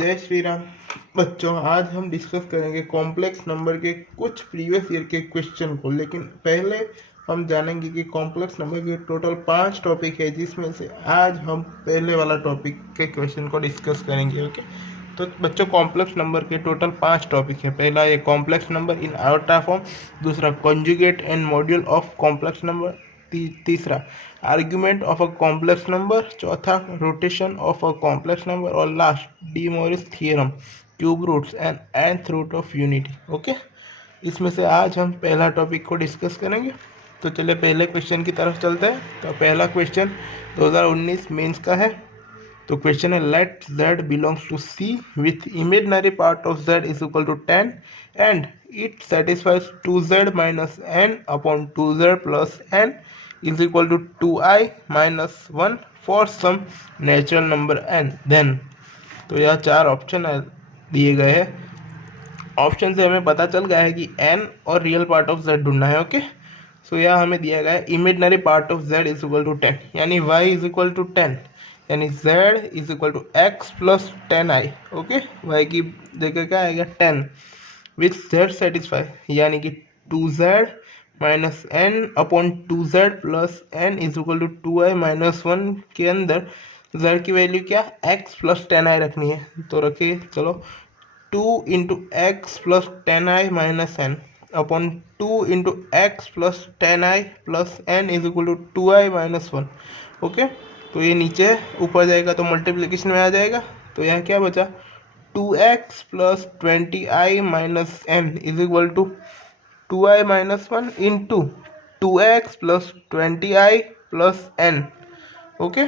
जय श्री राम। बच्चों, आज हम डिस्कस करेंगे कॉम्प्लेक्स नंबर के कुछ प्रीवियस ईयर के क्वेश्चन को। लेकिन पहले हम जानेंगे कि कॉम्प्लेक्स नंबर के टोटल 5 टॉपिक है, जिसमें से आज हम पहले वाला टॉपिक के क्वेश्चन को डिस्कस करेंगे। ओके, तो बच्चों कॉम्प्लेक्स नंबर के टोटल 5 टॉपिक है। पहला ये complex number in iota form, दूसरा conjugate and module of complex number, तीसरा argument of a complex number, चौथा rotation of a complex number, और last De Moivre's theorem, cube roots and nth root of unity. Okay, इसमें से आज हम पहला topic को डिस्कस करेंगे। तो चलिए पहले क्वेश्चन की तरफ चलते हैं। तो पहला क्वेश्चन 2019 मेंस का है। तो क्वेश्चन है, let z belongs to c with imaginary part of z is equal to 10 and it satisfies 2z minus n upon 2z plus n is equal to 2i minus 1 for some natural number n then. तो यह 4 option दिए गए हैं। Option से हमें पता चल गया है कि n और रियल पार्ट ऑफ z ढूंढना है। ओके, सो यह हमें दिया गया है imaginary part of z is equal to 10, यानी y इज इक्वल टू 10, यानी z is equal to x plus 10i। Okay, y की जगह क्या आएगा 10, विच z सेटिस्फाई, यानी कि 2z minus n upon 2z plus n is equal to 2i minus 1 के अंदर z की वैल्यू क्या x प्लस 10i रखनी है। तो रखिए, चलो 2 into x plus 10i minus n upon 2 into x plus 10i plus n is equal to 2i minus 1। Okay, तो ये नीचे ऊपर जाएगा तो मल्टीप्लिकेशन में आ जाएगा। तो यह क्या बचा 2x plus 20i minus n is equal to 2i minus 1 into 2x plus 20i plus n। Okay,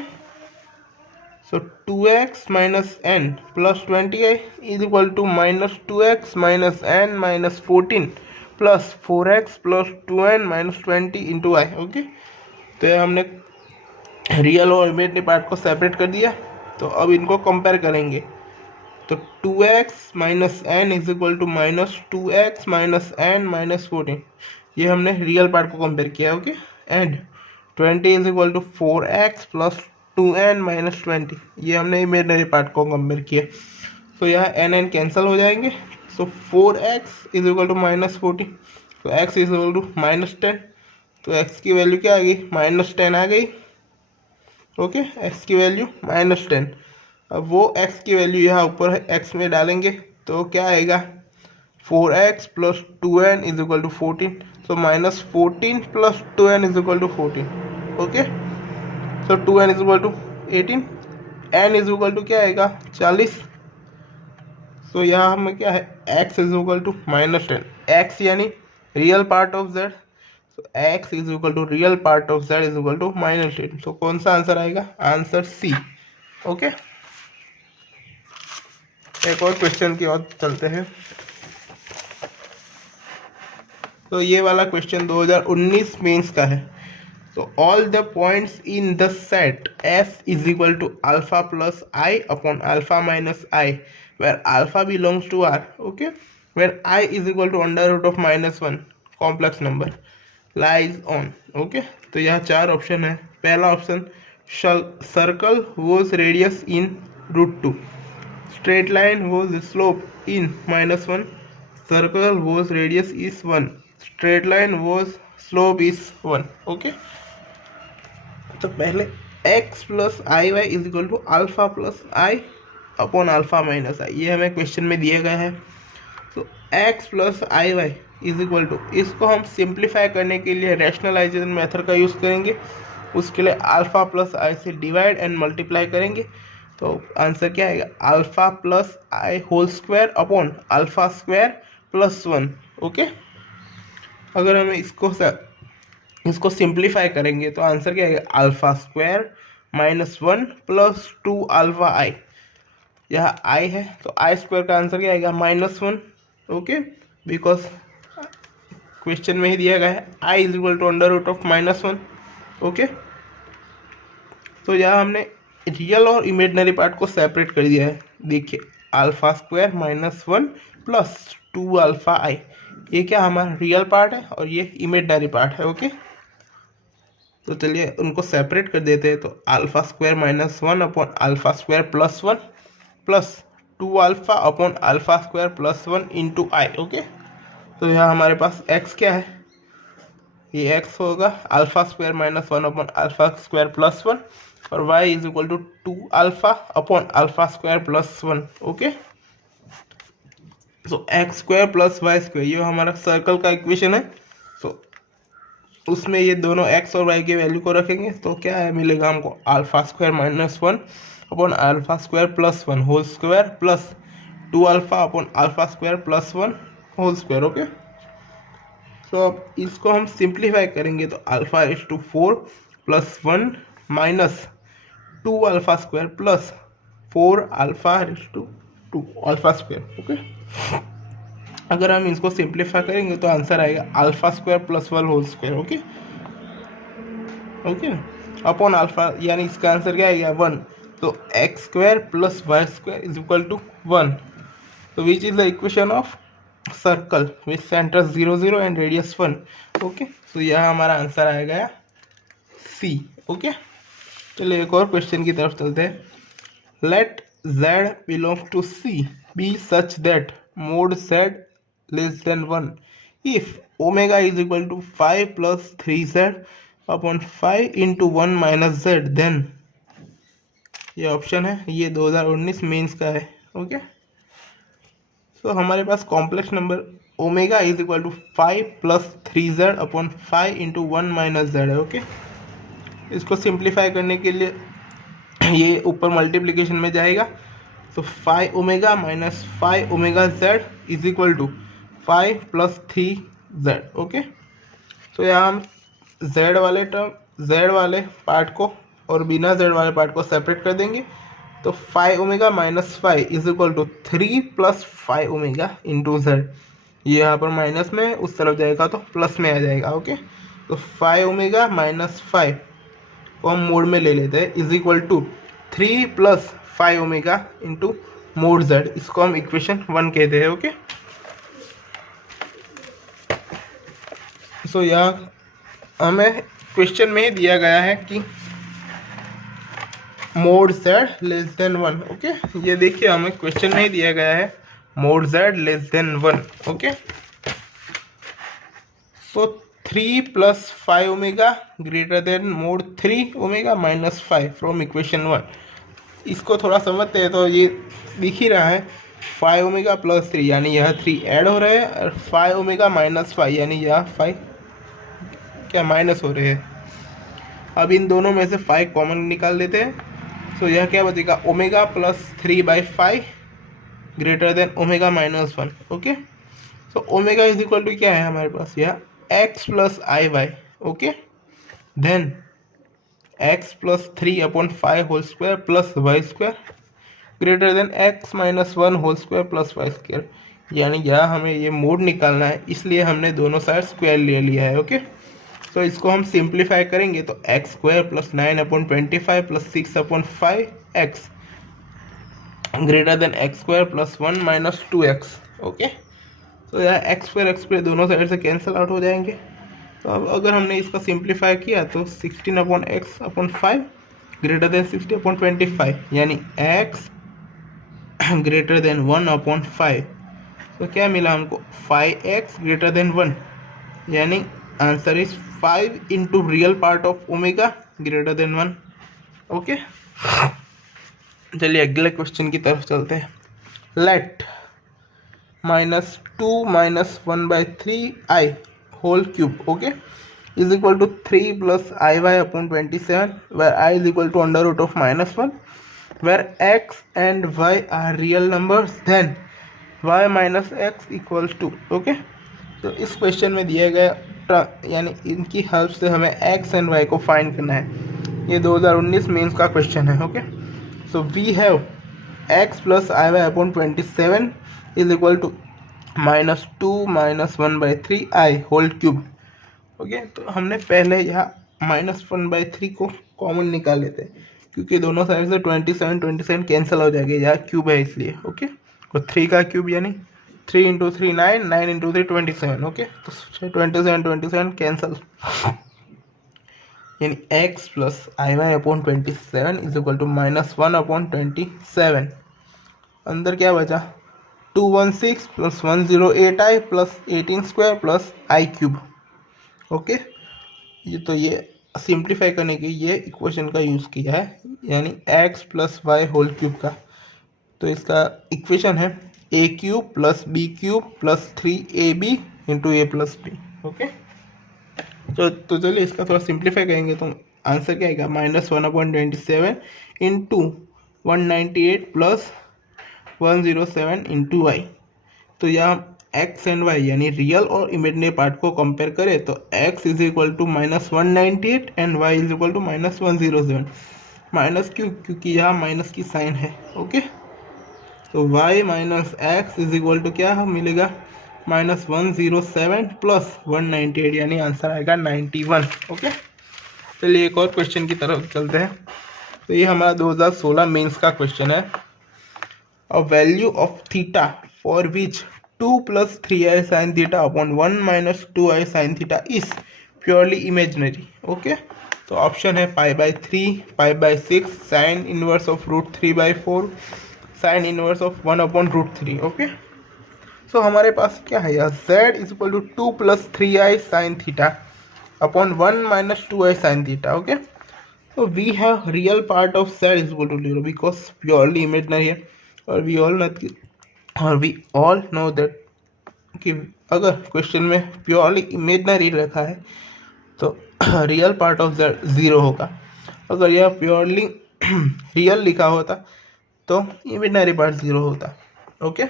so 2x minus n plus 20i is equal to minus 2x minus n minus 14 plus 4x plus 2n minus 20 into i। Okay, तो ये हमने real और imaginary part को separate कर दिया। तो अब इनको कंपेयर करेंगे। तो 2x minus n is equal to minus 2x minus n minus 14, ये हमने रियल पार्ट को कंपेयर किया। Okay, and 20 is equal to 4x plus 2n minus 20, ये हमने इमेजिनरी पार्ट को कंपेयर किया। तो यह n कैंसिल हो जाएंगे। So 4x is equal to minus 40, तो x is equal to minus 10, तो x की वैल्यू क्या आ गई माइनस 10 आ गई। ओके, x की वैल्यू माइनस 10। अब वो x की वैल्यू यहाँ ऊपर है x में डालेंगे तो क्या आएगा 4x plus 2n is equal to 14, so minus 14 plus 2n is equal to 14। Okay, so 2n is equal to 18, n is equal to क्या आएगा 40। सो यहाँ हमें क्या है x is equal to minus 10, x यानी real part of z, so x is equal to real part of z is equal to minus 10। So कौन सा आंसर आएगा, आंसर सी। ओके, एक और क्वेश्चन की ओर चलते हैं। तो ये वाला क्वेश्चन 2019 मेंस का है। तो all the points in the set S is equal to alpha plus i upon alpha minus i where alpha belongs to R। Okay, where I is equal to under root of minus 1 complex number lies on. Okay, तो यह 4 option है। पहला option circle was radius in root 2, straight line whose slope in minus 1, circle whose radius is 1, straight line whose slope is 1। Okay, तो पहले x plus i y is equal to alpha plus i upon alpha minus i, ये हमें question में दिया गया है। तो x plus i y is equal to, इसको हम सिंप्लीफाई करने के लिए रैशनलाइजेशन मेथड का यूज़ करेंगे। उसके लिए अल्फा प्लस आई से डिवाइड एंड मल्टीप्लाई करेंगे। तो आंसर क्या आएगा alpha plus i whole square upon alpha square plus 1। Okay, अगर हम इसको सिंप्लीफाई करेंगे तो आंसर क्या आएगा alpha square minus 1 plus 2 alpha i, यह आई है तो आई स्क्वायर का आंसर क्या आएगा माइनस 1। ओके, बिकॉज क्वेश्चन में ही दिया गया है i is equal to under root of minus 1। Okay, तो यहाँ हमने रियल और इमेजिनरी पार्ट को सेपरेट कर दिया है। देखिए alpha square minus 1 plus 2 alpha i, ये क्या हमारा रियल पार्ट है और ये इमेजिनरी पार्ट है। ओके, तो चलिए उनको सेपरेट कर देते हैं। तो alpha square minus 1 upon alpha square plus 1 plus 2 alpha upon alpha square plus 1 into i. Okay, तो यहाँ हमारे पास x क्या है, ये x होगा alpha square minus 1 upon alpha square plus 1 और y is equal to 2 alpha upon alpha square plus 1। Okay, so x square plus y square ये हमारा सर्कल का इक्वेशन है। सो उसमें ये दोनों x और y के वैल्यू को रखेंगे तो क्या है मिलेगा हमको alpha square minus 1 upon alpha square plus 1 whole square plus 2 alpha upon alpha square plus 1 whole square. Okay, तो अब इसको हम सिंप्लीफाई करेंगे तो alpha is to 4 plus 1 minus 2 alpha square plus 4 alpha is to 2 alpha square. Okay, अगर हम इसको simplify करेंगे तो आंसर आएगा alpha square plus 1 whole square. Okay okay, upon alpha यानी इसका आंसर क्या आएगा 1। तो x square plus y square is equal to 1, तो which is the equation of circle with centre 0 0 and radius 1। Okay, तो यह हमारा आंसर आएगा सी। ओके, चलिए एक और क्वेश्चन की तरफ चलते हैं। Let z belong to C be such that mode z less than 1 if omega is equal to 5 plus 3z upon 5 into 1 minus z, then ये ऑप्शन है, ये 2019 मेंस का है। ओके, तो हमारे पास complex number omega is equal to 5 plus 3z upon 5 into 1 minus z है। Okay, इसको सिंप्लीफाई करने के लिए ये ऊपर मल्टीप्लिकेशन में जाएगा, तो 5 omega minus 5 omega z is equal to 5 plus 3z। Okay, तो यहाँ हम z वाले पार्ट को और बिना z वाले पार्ट को सेपरेट कर देंगे, तो 5 omega minus 5 is equal to 3 plus 5 omega into z, ये यहाँ पर माइनस में उस तरफ जाएगा तो प्लस में आ जाएगा। ओके, तो 5 ओमेगा माइनस 5 को हम मोड में ले लेते हैं is equal to 3 plus 5 omega into mod z, इसको हम इक्वेशन 1 कहते हैं। ओके, सो यह हमें क्वेश्चन में दिया गया है कि mode z less than 1। Okay, ये देखिए हमें क्वेश्चन में ही दिया गया है mode z less than 1। Okay, so 3 plus 5 omega greater then mode 3 omega minus 5 from equation 1। इसको थोड़ा समझते हैं तो ये दिख ही रहा है 5 ओमेगा प्लस 3 यानी यह 3 ऐड हो रहे हैं और 5 ओमेगा माइनस 5 यानी यह 5 क्या माइनस हो रहे हैं। अब इन दोनों में से 5 कॉमन निकाल देते हैं, तो यह क्या बचेगा omega plus 3/5 greater than omega minus 1। Okay, तो ओमेगा इज इक्वल टू क्या है हमारे पास यह x plus i y. Okay, then x plus 3 upon 5 whole square plus y square greater than x minus 1 whole square plus y square, यानी यहाँ हमें ये मोड निकालना है, इसलिए हमने दोनों साइड स्क्वायर ले लिया है। ओके, तो इसको हम सिंप्लीफाई करेंगे तो x square plus 9 upon 25 plus 6 upon 5 x greater than x square plus 1 minus 2x। Okay, तो यह एक्स स्क्वायर दोनों साइड से कैंसिल आउट हो जाएंगे। तो अब अगर हमने इसका सिंप्लीफाई किया तो 16 upon x upon 5 greater than 60 upon 25 यानी x ग्रेटर देन 1 अपॉन 5, तो क्या मिला हमको 5x ग्रेटर देन 1, यानी answer is 5 into real part of omega greater than 1। Okay, चलिए अगले क्वेश्चन की तरफ चलते हैं। Let -2 minus 1/3i whole cube okay is equal to 3 plus i y upon 27 where i is equal to under root of -1 where x and y are real numbers then y minus x equals to. Okay, तो इस question में दिया गया यानी इनकी help से हमें x and y को फाइंड करना है। ये 2019 मेंस का क्वेश्चन है। Okay, so we have x plus i y upon 27 is equal to -2 minus 1/3i whole cube. Okay, तो हमने पहले यहाँ -1/3 को कॉमन निकाल लेते हैं क्योंकि दोनों साइड से 27 कैंसिल हो जाएगा, यहाँ क्यूब है इसलिए। ओके, और 3 का क्यूब यानी 3 इंटू 3 9, 9 इंटू 3 27। ओके, तो 27 कैंसिल यानी x plus i y upon 27 is equal to -1 upon 27। अंदर क्या बचा 216 plus 108i plus 18 square plus i cube. Okay, ये सिंप्लीफाई करने के ये इक्वेशन का यूज़ किया है, यानी x plus y whole cube का। तो इसका इक्वेशन है a cube plus b cube plus 3ab into a plus b. Okay, तो चलिए इसका थोड़ा सिंप्लीफाई करेंगे तो आंसर क्या आएगा -1/27 इंटू 198 प्लस 107 इंटू वाई। तो यहाँ एक्स एंड वाई यानी रियल और इमेजिनरी पार्ट को कंपेयर करें तो x is equal to -198 and y is equal to -107। Minus क्यों? क्योंकि यहाँ माइनस की साइन है। ओके, तो y minus x is equal to क्या मिलेगा -107 प्लस 198 यानी आंसर आएगा 91। ओके, चलिए एक और क्वेश्चन की तरफ चलते हैं। तो ये हमारा 2016 मेंस का क्वेश्चन है। A value of theta for which 2 plus 3i sin theta upon 1 minus 2i sin theta is purely imaginary। Okay, तो ऑप्शन है π/3, π/6, sine inverse of √3/4, sine inverse of 1/√3। Okay, so हमारे पास क्या है यार, z is equal to 2 plus 3i sin theta upon 1 minus 2i sin theta। Okay, so we have real part of z is equal to 0 because purely imaginary है, और we all know that कि अगर question में purely imaginary रखा है तो real part of z 0 होगा। अगर यह प्योरली रियल लिखा होता तो इमेजिनरी पार्ट 0 होता। ओके,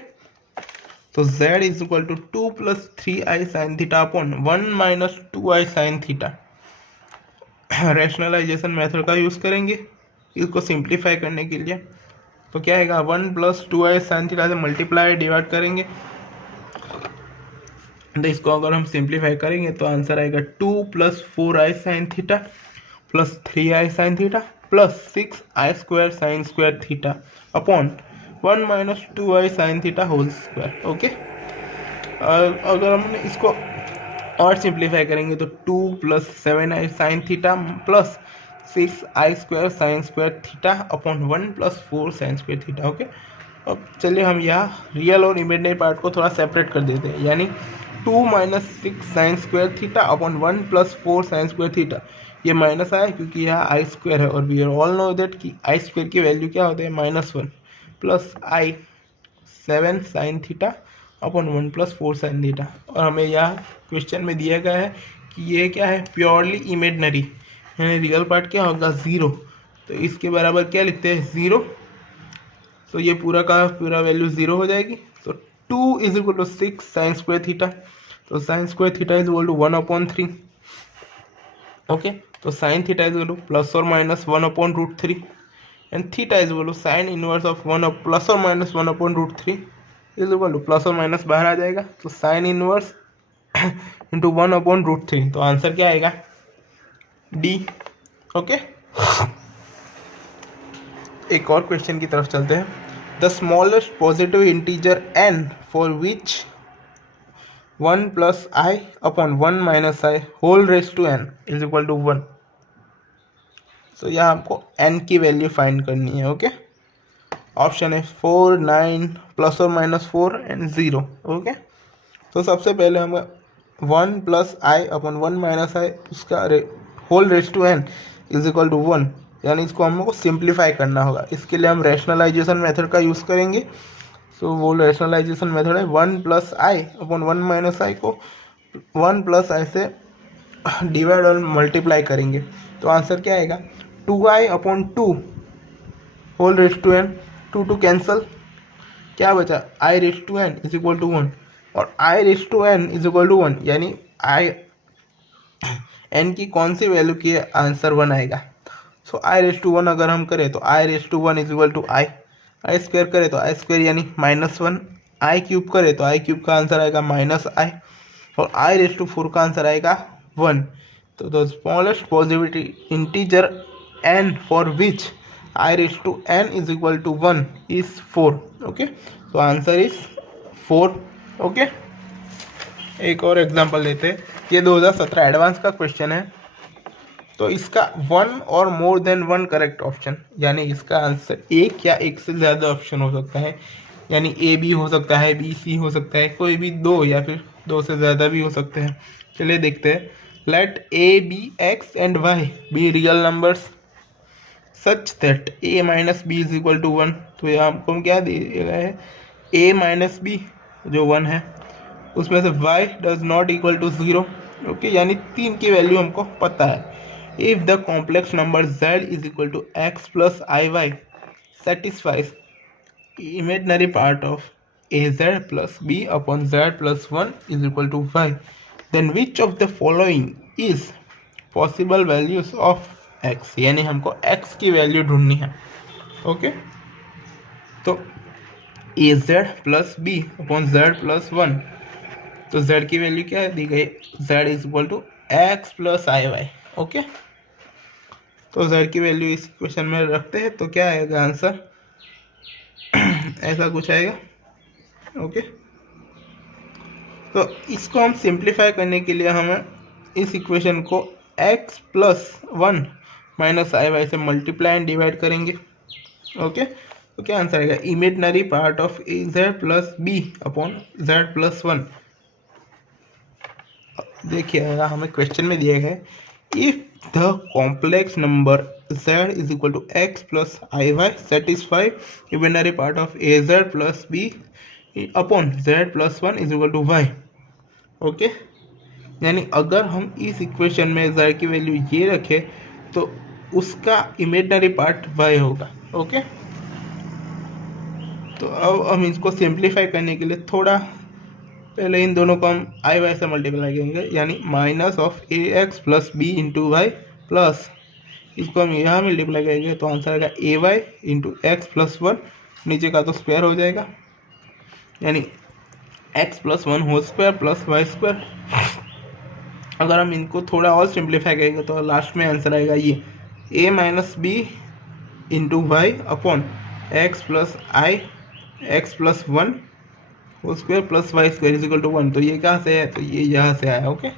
तो z is equal to 2 plus 3i sin theta upon 1 minus 2i sin theta। Rationalisation method का यूज़ करेंगे इसको सिंप्लीफाई करने के लिए। तो क्या आएगा 1 plus 2i sin theta से मल्टीप्लाई डिवाइड करेंगे, तो इसको अगर हम सिंप्लीफाई करेंगे तो आंसर आएगा 2 plus 4i sin theta plus 3i sin theta plus 6i square sine square theta upon 1 minus 2i sin theta whole square. Okay, अगर हमने इसको और सिंप्लीफाई करेंगे तो 2 plus 7i sin theta plus 6i square sine square theta upon 1 plus 4 sine square theta. Okay, अब चलिए हम यहाँ रियल और इमेजिनरी पार्ट को थोड़ा सेपरेट कर देते हैं, यानी 2 minus 6 sine square theta upon 1 plus 4 sine square theta. ये माइनस आया क्योंकि यहाँ आई स्क्वायर है, और we are all know that कि आई स्क्वायर की वैल्यू क्या होती है -1 plus i 7 sine theta upon 1 plus 4 sine theta. और हमें यहाँ क्वेश्चन में दिया गया है कि ये क्या है, प्योरली इमेजिनरी, यानी रियल पार्ट क्या होगा 0, तो इसके बराबर क्या लिखते हैं 0। तो ये पूरा का पूरा वैल्यू 0 हो जाएगी। तो 2 is equal to 6 sine square theta, तो sine square theta is equal to 1/3। Okay, तो sine theta is equal to plus और minus 1/√3 and theta is equal to sine inverse of 1 plus और minus 1/√3 is equal to plus और minus बाहर आ जाएगा, तो sine inverse into 1/√3। तो answer क्या आएगा डी। ओके, एक और क्वेश्चन की तरफ चलते हैं। The smallest positive integer n for which 1 plus i upon 1 minus i whole raise to n is equal to 1। तो यहाँ आपको n की वैल्यू फाइंड करनी है। ओके, ऑप्शन है 4, 9 प्लस और माइनस 4 एंड 0। ओके, तो सबसे पहले हम 1 plus i upon 1 minus i उसका whole raise to n is equal to 1, यानी इसको हमको सिंप्लीफाई करना होगा। इसके लिए हम रैशनलाइजेशन मेथड का यूज़ करेंगे। तो वो रैशनलाइजेशन मेथड है 1 plus i upon 1 minus i को 1 plus i से डिवाइड और मल्टीप्लाई करेंगे, तो आंसर क्या आएगा 2i upon 2 whole raise to n, 2 cancel, क्या बचा i raise to n is equal to 1, और i raise to n is equal to 1, यानी i n की कौन सी वैल्यू की आंसर 1 आएगा। सो i रेज टू 1 अगर हम करें तो i raise to 1 is equal to i square करें तो आई स्क्वायर यानी -1, आई क्यूब करें तो आई क्यूब का आंसर आएगा -i, और i रेज टू 4 का आंसर आएगा 1। तो the smallest positive integer n for which i raise to n is equal to 1 is 4। Okay, तो आंसर इज 4। ओके, एक और एग्जांपल लेते हैं। ये 2017 एडवांस का क्वेश्चन है, तो इसका 1 और मोर देन 1 करेक्ट ऑप्शन, यानी इसका आंसर एक या एक से ज़्यादा ऑप्शन हो सकता है, यानी ए बी हो सकता है, बी सी हो सकता है, कोई भी दो या फिर दो से ज़्यादा भी हो सकते हैं। चलिए देखते हैं। Let a b x and y be real numbers such that a minus b is equal to 1। तो यहाँ हमको क्या दिया गया है, a माइनस बी जो 1 है, उसमें से y does not equal to 0। Okay, यानी 3 की वैल्यू हमको पता है। If the complex number z is equal to x plus i y satisfies imaginary part of az plus b upon z plus 1 is equal to y, then which of the following is possible values of x। यानी हमको x की value ढूंढनी है। Okay, तो az plus b upon z plus 1, तो z की value क्या है दी गई, z is equal to x plus i y. Okay, तो z की वैल्यू इस क्वेश्चन में रखते हैं, तो क्या आएगा आंसर, ऐसा कुछ आएगा। ओके, तो इसको हम सिंप्लीफाई करने के लिए हमें इस इक्वेशन को x plus 1 minus i y से मल्टीप्लाई एंड डिवाइड करेंगे। ओके, तो क्या आंसर आएगा, imaginary part of a z plus b upon z plus 1। देखिए हमें क्वेश्चन में दिया है, if the complex number z is equal to x plus i y satisfy imaginary part of a z plus b upon z plus 1 is equal to y। Okay, यानी अगर हम इस equation में z की value ये रखें तो उसका इमेजिनरी पार्ट y होगा। ओके, तो अब हम इसको सिंप्लीफाई करने के लिए थोड़ा पहले इन दोनों को हम आई वाई से मल्टीप्लाई करेंगे, यानी minus of a x plus b into y plus इसको हम यहाँ मल्टीप्लाई करेंगे, तो आंसर आएगा a y into x plus 1, नीचे का तो स्क्वायर हो जाएगा, यानी x plus 1 whole square plus y square. अगर हम इनको थोड़ा और सिंप्लीफाई करेंगे तो लास्ट में आंसर आएगा ये a minus b into y upon x plus i x plus 1 whole square plus y square is equal to 1। तो ये कहाँ से है, तो ये यहाँ से आया। Okay,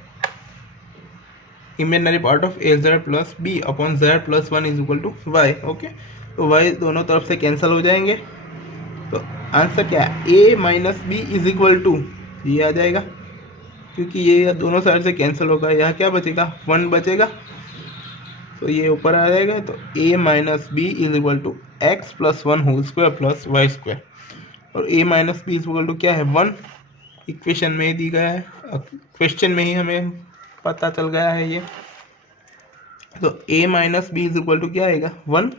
imaginary part of a z plus b upon z plus 1 is equal to y. Okay, तो वाई दोनों तरफ से कैंसिल हो जाएंगे, तो आंसर क्या है, a minus b is equal to ये आ जाएगा, क्योंकि ये दोनों साइड से कैंसिल होगा, यहाँ क्या बचेगा, 1 बचेगा, तो ये ऊपर आ जाएगा। तो a minus b is equal to x plus 1 whole square plus y square, और a minus b is equal to क्या है, 1, इक्वेशन में ही दी गया है, क्वेश्चन में ही हमें पता चल गया है ये। तो a minus b is equal to क्या आएगा, 1,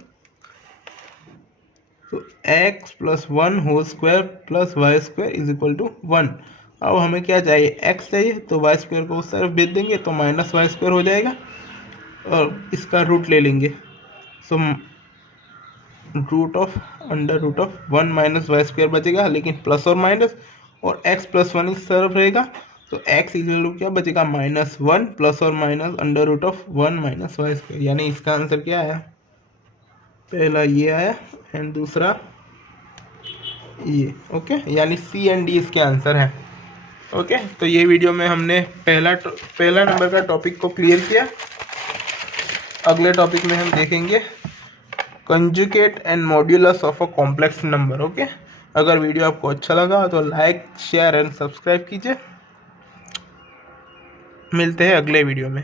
तो x plus 1 whole square plus y square is equal to 1। अब हमें क्या चाहिए, x चाहिए, तो वाई स्क्वायर को उस तरफ भेज देंगे तो माइनस वाई स्क्वायर हो जाएगा, और इसका रूट ले लेंगे, so root of under root of 1 minus y square बचेगा, लेकिन प्लस और माइनस, और x प्लस 1 इस तरफ रहेगा, तो x इक्वल टू क्या बचेगा, माइनस 1 प्लस और minus under root of 1 minus y square. यानी इसका आंसर क्या आया, पहला ये आया एंड दूसरा ये। ओके, यानी सी एंड डी इसके आंसर है। ओके, तो ये वीडियो में हमने पहला नंबर का टॉपिक को क्लियर किया। अगले टॉपिक में हम देखेंगे conjugate and modulus of a complex number. Okay, अगर वीडियो आपको अच्छा लगा तो लाइक शेयर एंड सब्सक्राइब कीजिए। मिलते हैं अगले वीडियो में।